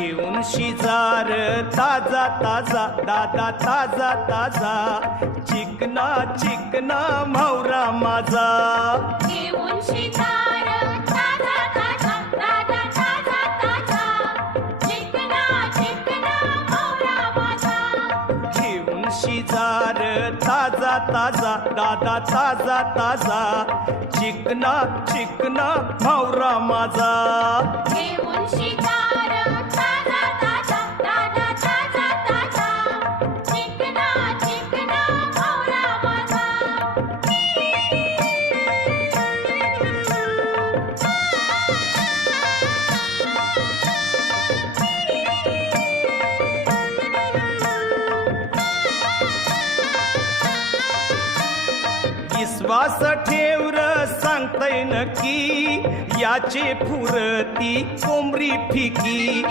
घेऊन शिजार ताजा ताजा दादा ताजा ताजा चिकना चिकना म्हावरा माझा घेऊन शिजार ताजा ताजा दादा ताजा ताजा चिकना चिकना म्हावरा माझा घेऊन शिजार ताजा ताजा दादा ताजा ताजा चिकना चिकना म्हावरा माझा घेऊन शिजार ताजा ताजा दादा ताजा ताजा चिकना चिकना म्हावरा माझा विश्वास ठेवर सांगतय नक्की याचे फुरती कोंबरी फिकी